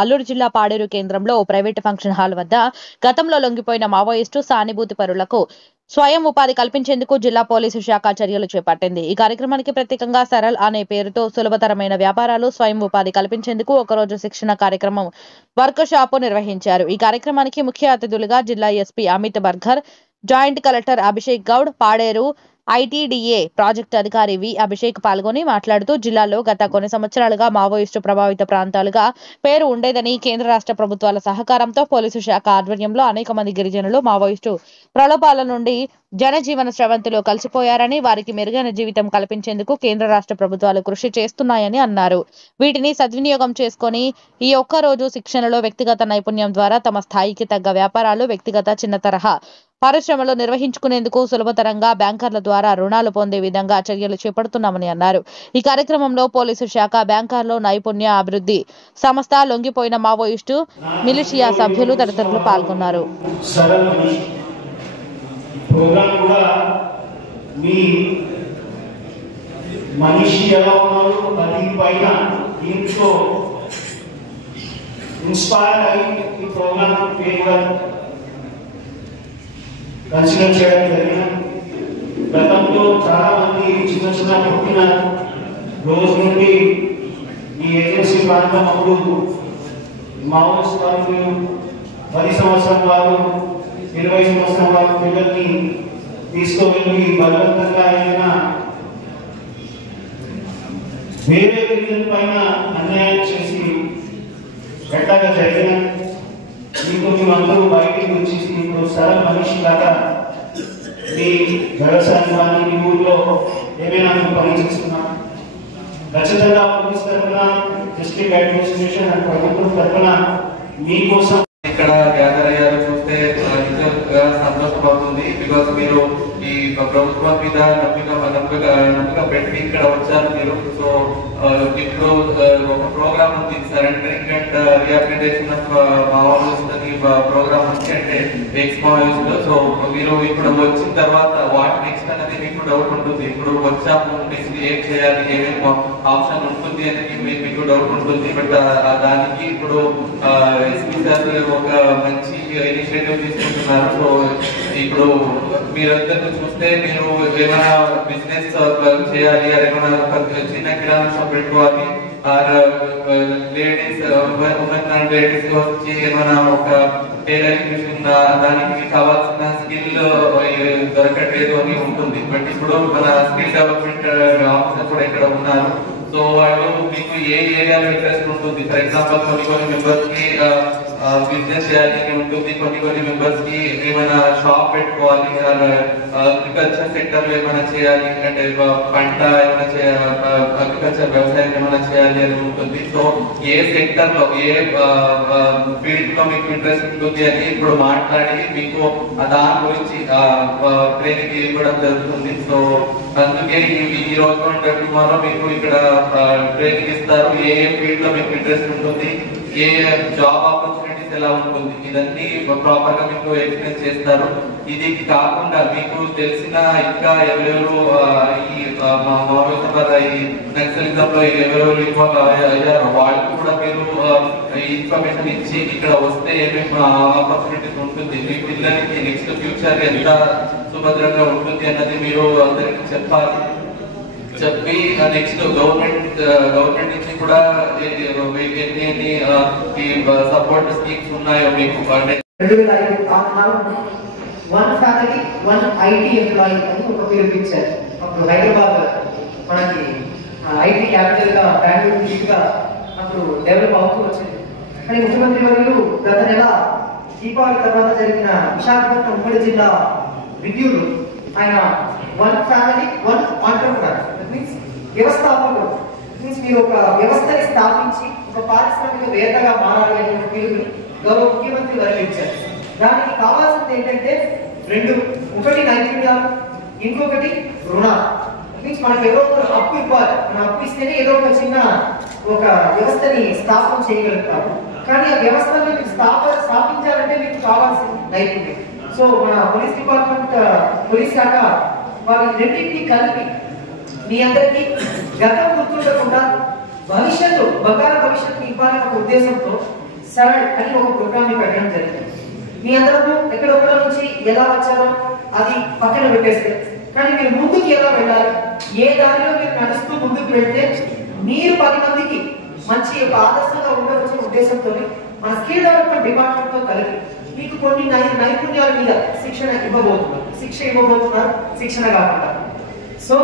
అల్లూరు జిల్లా పాడేరు కేంద్రంలో ఓ private function hall వద్ద గతంలో లొంగిపోయిన మావోయిస్టు సానుభూతి పరులకు స్వయం ఉపాధి కల్పించేందుకు జిల్లా పోలీసు శాఖ చర్యలు చేపట్టింది. ఈ కార్యక్రమానికి ప్రత్యేకంగా సరళ్ అనే పేరుతో సులభతరమైన వ్యాపారాలు స్వయం ఉపాధి కల్పించేందుకు ఒకరోజు శిక్షణ కార్యక్రమం వర్క్ షాప్ నిర్వహించారు. ఈ కార్యక్రమానికి ముఖ్య అతిథులుగా జిల్లా SP Amit burger, joint collector Abhishek Goud, Paderu ITDA project అధికారి వి అభిషేక్ పాల్గొని మాట్లాడుతూ జిల్లాలో గత కొన్ని సంవత్సరాలుగా మావోయిస్టు ప్రభావిత ప్రాంతాలుగా పేరు ఉండేదని, కేంద్ర రాష్ట్ర ప్రభుత్వాల సహకారంతో పోలీసు శాఖ ఆధ్వర్యంలో అనేక మంది గిరిజనులు మావోయిస్టు ప్రలోభాల నుండి జనజీవన స్రవంతిలో కలిసిపోయారని, వారికి మెరుగైన జీవితం కల్పించేందుకు కేంద్ర రాష్ట్ర ప్రభుత్వాలు కృషి చేస్తున్నాయని అన్నారు. వీటిని సద్వినియోగం చేసుకుని ఈ ఒక్క రోజు శిక్షణలో వ్యక్తిగత నైపుణ్యం ద్వారా తమ స్థాయికి తగ్గ వ్యాపారాలు, వ్యక్తిగత చిన్న తరహా పరిశ్రమలు నిర్వహించుకునేందుకు సులభతరంగా బ్యాంకర్ల ద్వారా రుణాలు పొందే విధంగా చర్యలు చేపడుతున్నామని అన్నారు. ఈ కార్యక్రమంలో పోలీసు శాఖ, బ్యాంకర్లు, నైపుణ్య అభివృద్ధి సంస్థ, లొంగిపోయిన మావోయిస్టు మిలిషియా సభ్యులు తదితరులు పాల్గొన్నారు. కన్సిడర్ చేయడం జరిగిన గతంలో చాలా మంది చిన్న చిన్న పుట్టిన రోజు నుండి ఈ ఏజెన్సీ ప్రాంతం అప్పుడు మావోయిస్ట్ వాళ్ళు 10 సంవత్సరం వాళ్ళు 20 సంవత్సరం వాళ్ళ పిల్లల్ని తీసుకువెళ్ళి బలవంతంగా అయినా వేరే పిల్లల పైన అన్యాయం చేసి ఎట్టగా జరిగిన మీకు మేమందరూ బయటికి వచ్చి ఇప్పుడు సరళ మనిషి లాగా మీ వ్యవసాయం కానీ మీ ఊళ్ళో ఏమైనా మేము పనిచేస్తున్నాం. ఖచ్చితంగా పోలీస్ తరఫున, డిస్ట్రిక్ట్ అడ్మినిస్ట్రేషన్ అండ్ ప్రభుత్వం తరఫున మీకోసం ఇక్కడ గ్యాదర్ అయ్యారు చూస్తే సంతోషపడుతుంది. బికాస్ మీరు ఈ ప్రభుత్వం మీద నమ్మక పెట్టి ఇక్కడ వచ్చారు మీరు. సో ఇప్పుడు ఒక ప్రోగ్రామ్ ఉంది, surrendering and rehabilitation of Maoist అని ప్రోగ్రామ్ ఉంది, అంటే ఎక్స్ మావోయిస్ట్. సో మీరు ఇప్పుడు వచ్చిన తర్వాత వాట్ నెక్స్ట్ అనేది మీకు డౌట్ ఉంటుంది. ఇప్పుడు వచ్చాము, నెక్స్ట్ ఏం చేయాలి, ఏమేమి ఆప్షన్ ఉంటుంది అనేది మీకు డౌట్ ఉంటుంది. బట్ దానికి ఇప్పుడు ఎస్పీ సార్ ఒక మంచి ఇనిషియేటివ్ తీసుకుంటున్నారు. సో ఇప్పుడు మీరందరూ చూస్తే మీరు ఏమైనా బిజినెస్ చేయాలి, ఏమైనా చిన్న కిరాణా షాప్ పెట్టుకోవాలి, లేడీస్ లేడీస్ వచ్చి ఏమైనా ఒక టైలరింగ్ మిషన్, దానికి కావాల్సిన స్కిల్ దొరకట్లేదు అని ఉంటుంది. బట్ ఇప్పుడు మన స్కిల్ డెవలప్మెంట్ ఆఫీసర్ కూడా ఇక్కడ ఉన్నారు. సో వాళ్ళు మీకు ఏ ఏరియాలో ఇంట్రెస్ట్ ఉంటుంది. ఫర్ ఎగ్జాంపుల్ కొన్ని మెంబర్స్ కి బిజినెస్ చేయాలని ఉంటుంది, కొన్ని మెంబర్స్ కి ఏమైనా షాప్ పెట్టుకోవాలి, అగ్రికల్చర్ సెక్టర్ లో ఏమైనా చేయాలి, అంటే పంట ఏమైనా అగ్రికల్చర్ వ్యవసాయం ఏమైనా చేయాలి అని ఉంటుంది. సో ఏ సెక్టర్ లో ఏ ఫీల్డ్ లో మీకు ఇంట్రెస్ట్ ఉంటుంది అని ఇప్పుడు మాట్లాడి మీకు దాని గురించి ట్రైనింగ్ ఇవ్వడం జరుగుతుంది. సో అందుకే ఈ రోజు అంటే టుమారో మీకు ఇక్కడ ట్రైనింగ్ ఇస్తారు. ఏ ఫీల్డ్ లో మీకు ఇంట్రెస్ట్ ఉంటుంది, ఏ జాబ్ ఆపర్చునిటీస్ ఎలా ఉంటుంది, ఇదన్నీ ప్రాపర్ గా మీకు ఎక్స్ప్లెయిన్ చేస్తారు. ఇది కాకుండా మీకు తెలిసిన ఇంకా ఎవరెవరు ఈ నక్సలిజం లో ఎవరెవరు ఇన్వాల్వ్ అయ్యారో వాళ్ళకి కూడా మీరు ఇన్ఫర్మేషన్ ఇచ్చి ఇక్కడ వస్తే ఏమేమి ఆపర్చునిటీస్ ఉంటుంది, మీ పిల్లలకి నెక్స్ట్ ఫ్యూచర్ ఎంత సుభద్రంగా ఉంటుంది అన్నది మీరు అందరికి చెప్పాలి. చెప్పి నెక్స్ట్ గవర్నమెంట్ నుంచి కూడా ఎన్ని సపోర్ట్ స్కీమ్స్ ఉన్నాయో మీకు. 2005 one family one IT employee అని ఒక పేరు ఇచ్చారు. అప్పుడు హైదరాబాద్ మనకి ఐటీ క్యాపిటల్ గా బెంగళూరు సిటీగా అప్పుడు డెవలప్ అవుతూ వచ్చింది. కానీ ముఖ్యమంత్రి వర్యులు గత నెల దీపావళి తర్వాత జరిగిన విశాఖపట్నం ఉమ్మడి జిల్లా రివ్యూలు ఆయన one family one entrepreneur means వ్యవస్థాపకుడు, మీన్స్ మీరు ఒక వ్యవస్థని స్థాపించి ఒక పారిశ్రామికవేత్తగా మారాలి అనే పేరుని గౌరవ ముఖ్యమంత్రి వర్ణించారు. దానికి కావాల్సింది ఏంటంటే రెండు, ఒకటి నైపుణ్యాలు, ఇంకొకటి రుణాలు. మీన్స్ మనకు ఏదో ఒక అప్పు ఇవ్వాలి, మన అప్పు ఇస్తేనే ఏదో ఒక చిన్న ఒక వ్యవస్థని స్థాపన చేయగలుగుతాము. కానీ ఆ వ్యవస్థని స్థాపించాలంటే మీకు కావాల్సింది నైపుణ్యం. సో మన పోలీస్ డిపార్ట్మెంట్, పోలీస్ శాఖ వారి రెండింటినీ కలిపి మీ అందరికీ గతం గుర్తుండకుండా భవిష్యత్తు బంగారు భవిష్యత్తు ఇవ్వాలనే ఒక ఉద్దేశంతో సరళ్ అని ఒక ప్రోగ్రామ్ పెట్టడం జరిగింది. మీ అందరూ ఎక్కడొక్కడ నుంచి ఎలా వచ్చారో అది పక్కన పెట్టేస్తే, కానీ మీరు ముందుకు ఎలా వెళ్ళాలి, ఏ దారిలో మీరు నడుస్తూ ముందుకు వెళ్తే మీరు 10 మందికి మంచి ఒక ఆదర్శంగా ఉండవచ్చిన ఉద్దేశంతో మన స్కిల్ డెవలప్మెంట్ డిపార్ట్మెంట్ తో కలిపి మీకు కొన్ని నైపుణ్యాల మీద శిక్షణ ఇవ్వబోతున్నారు. శిక్షణ కాకుండా సో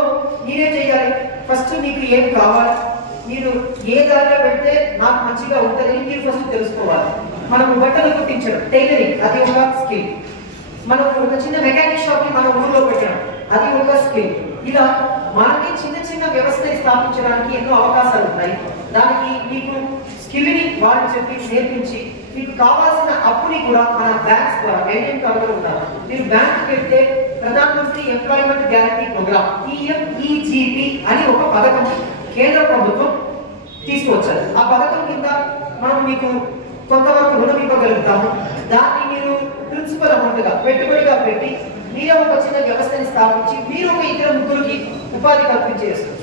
మీరేం చేయాలి, ఫస్ట్ మీకు ఏం కావాలి, మీరు ఏ దారిలో పెడితే నాకు మంచిగా ఉంటుందని మీరు ఫస్ట్ తెలుసుకోవాలి. మనము బట్టలు కుట్టించడం, టైలరింగ్, అది ఒక స్కిల్. మనం ఒక చిన్న మెకానిక్ షాప్ ని మన ఊళ్ళో పెట్టడం, అది ఒక స్కిల్. ఇలా మనకి చిన్న చిన్న వ్యవస్థని స్థాపించడానికి ఎన్నో అవకాశాలు ఉన్నాయి. దానికి మీకు స్కిల్ ని వాళ్ళు చెప్పి నేర్పించి మీకు కావాల్సిన అప్పుని కూడా మన బ్యాంక్స్ ద్వారా ఏటీఎం కార్డులో ఉంటారు. మీరు బ్యాంక్ పెడితే Pradhan Mantri employment guarantee program PMEGP అని ఒక పథకం కేంద్ర ప్రభుత్వం తీసుకొచ్చారు. ఆ పథకం కింద మనం మీకు కొంతవరకు రుణం ఇవ్వగలుగుతాము. దాన్ని మీరు ప్రిన్సిపల్ అమౌంట్ గా పెట్టుబడిగా పెట్టి మీరే ఒక చిన్న వ్యవస్థని స్థాపించి మీరు ఒక 2-3కి ఉపాధి కల్పించేస్తారు.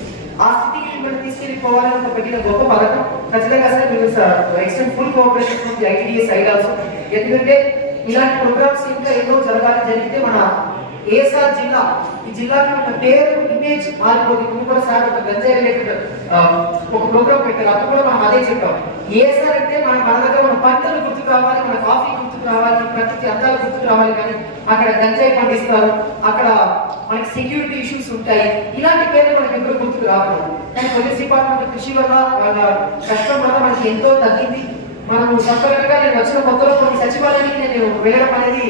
ఆ స్థితికి మిమ్మల్ని తీసుకెళ్లిపోవాలని పెట్టిన గొప్ప పథకం. ఖచ్చితంగా సార్ మీరు extend full cooperation from the ITDS side also. ఎందుకంటే ఇలాంటి ప్రోగ్రామ్స్ ఇంకా ఎన్నో జరిగితే మన ఏసార్ జిల్లా, ఈ జిల్లాకి ఉన్న పేరు ఇమేజ్ మారిపోతుంది. ఇప్పుడు కూడా సార్ ఒక గంజాయి రిలేటెడ్ ఒక ప్రోగ్రామ్ పెట్టారు, అప్పుడు కూడా మనం అదే చెప్పాం. ఏసార్ అంటే మన దగ్గర మన పంటలు గుర్తుకు రావాలి, మన కాఫీ గుర్తుకు రావాలి, ప్రకృతి అందాలు గుర్తుకు రావాలి. కానీ అక్కడ గంజాయి పండిస్తారు, అక్కడ మనకి సెక్యూరిటీ ఇష్యూస్ ఉంటాయి. ఇలాంటి పేర్లు మనకి ఎప్పుడు గుర్తుకు రావాలి. కానీ పోలీస్ డిపార్ట్మెంట్ కృషి వల్ల వాళ్ళ కష్టం వల్ల మనకి ఎంతో తగ్గింది. మనం సొంతంగా నేను వచ్చిన కొత్తలో కొన్ని సచివాలయానికి నేను వెళ్ళడం అనేది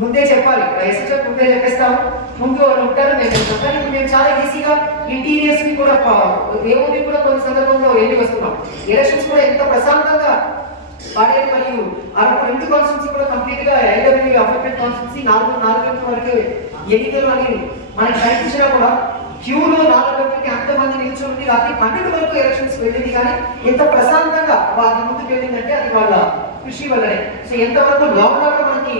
ముందే చెప్పాలి, ఎస్ఎస్ఓ ముందే చెప్పేస్తాము, ముందు వాళ్ళు ఉంటారు, నేను చెప్తాను. కానీ ఇప్పుడు మేము చాలా ఈజీగా ఇంటీరియర్స్ ని కూడా ఏముంది కూడా కొన్ని సందర్భంలో వెళ్ళి వస్తున్నాం. ఎలక్షన్స్ కూడా ఎంత ప్రశాంతంగా పాడేరు మరియు అరకు 2 కాన్స్టిట్యూన్సీ కూడా కంప్లీట్ గా LW అఫెక్టెడ్ కాన్స్టిట్యూన్సీ 4 గంటల వరకు ఎన్నికలు అని మనకి కనిపించినా కూడా క్యూలో 4 గంటలకి అంతమంది నిల్చొని రాత్రి 12 వరకు ఎలక్షన్స్ వెళ్ళింది. కానీ ఎంత ప్రశాంతంగా వాళ్ళ ముందుకు వెళ్ళిందంటే అది వాళ్ళ కృషి వల్లనే. సో ఎంతవరకు లాంగ్ ఆర్డర్ మనకి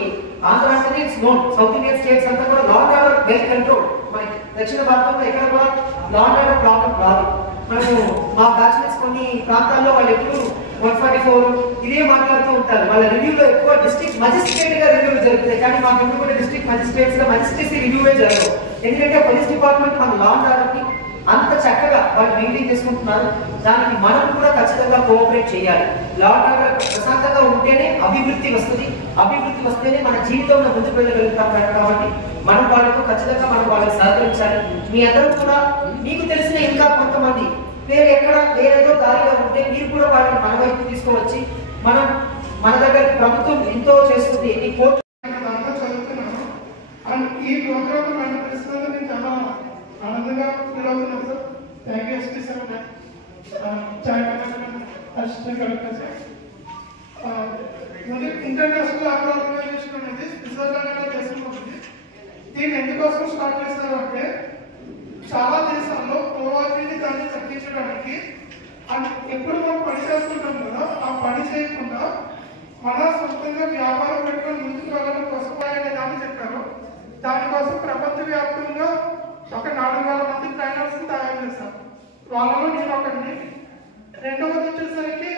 ఆంధ్ర అంటే నోన్, సౌత్ ఇండియన్ స్టేట్స్ అంతా కూడా లాంగ్ ఆర్డర్ వెల్ కంట్రోల్. మనకి దక్షిణ భారతంలో ఎక్కడ కూడా లాంగ్ ఆర్డర్ ప్రాబ్లం రాదు. మనము మా బ్యాచ్మెట్స్ కొన్ని ప్రాంతాల్లో వాళ్ళు ఎప్పుడు 144 ఇదే మాట్లాడుతూ ఉంటారు. వాళ్ళ రివ్యూలో ఎక్కువ డిస్ట్రిక్ట్ మజిస్ట్రేట్ గా రివ్యూలు జరుగుతాయి, కానీ మా ముందు కూడా డిస్ట్రిక్ట్ మజిస్ట్రేట్స్ గా మజిస్ట్రేసీ రివ్యూవే జరగవు. ఎందుకంటే పోలీస్ డిపార్ట్మెంట్ మన లాంగ్ ఆర్డర్ ని అంత చక్కగా వాళ్ళు మెయింటైన్ చేసుకుంటున్నారు. దానికి మనం కూడా ఖచ్చితంగా కోఆపరేట్ చేయాలి. లాంగ్ ఆర్డర్ ప్రశాంతంగా ఉంటేనే అభివృద్ధి వస్తుంది. అభివృద్ధి వస్తేనే మన జీవితంలో ముందుకు వెళ్ళగలుగుతాం. కాబట్టి మనం వాళ్ళతో ఖచ్చితంగా మనం వాళ్ళకి సహకరించాలి. మీ అందరూ కూడా మీకు తెలిసిన ఇంకా కొంతమంది వేరేదో దారిగా ఉంటే మీరు కూడా వాళ్ళని మన వైపు తీసుకువచ్చి మన దగ్గర ప్రభుత్వం ఎంతో చేస్తుంది. ఈ కోర్టు చదువుతున్నాను అండ్ ఈ ప్రోగ్రామ్ నన్ను తెలుసుకున్నది నేను చాలా ఆనందంగా ఫీల్ అవుతున్నాను sir. Thank you SP sir, assistant collector sir. International art organisation అనేది స్విట్జర్లాండ్ చేసుకుంటుంది. దీన్ని ఎందుకోసం స్టార్ట్ చేశారు అంటే చాలా దేశాల్లో పోవర్టీని దాన్ని తగ్గించడానికి అండ్ ఎప్పుడు మనం పని చేసుకుంటాం కదా, ఆ పని చేయకుండా మన సొంతంగా వ్యాపారం పెట్టుకొని ముందుకు వెళ్ళడం కోసం అనే దాన్ని చెప్పారు. దానికోసం ప్రపంచవ్యాప్తంగా ఒక 4,000 మంది ట్రైనర్స్ తయారు చేశారు. వాళ్ళలో నేను ఒకరిని. రెండవది వచ్చేసరికి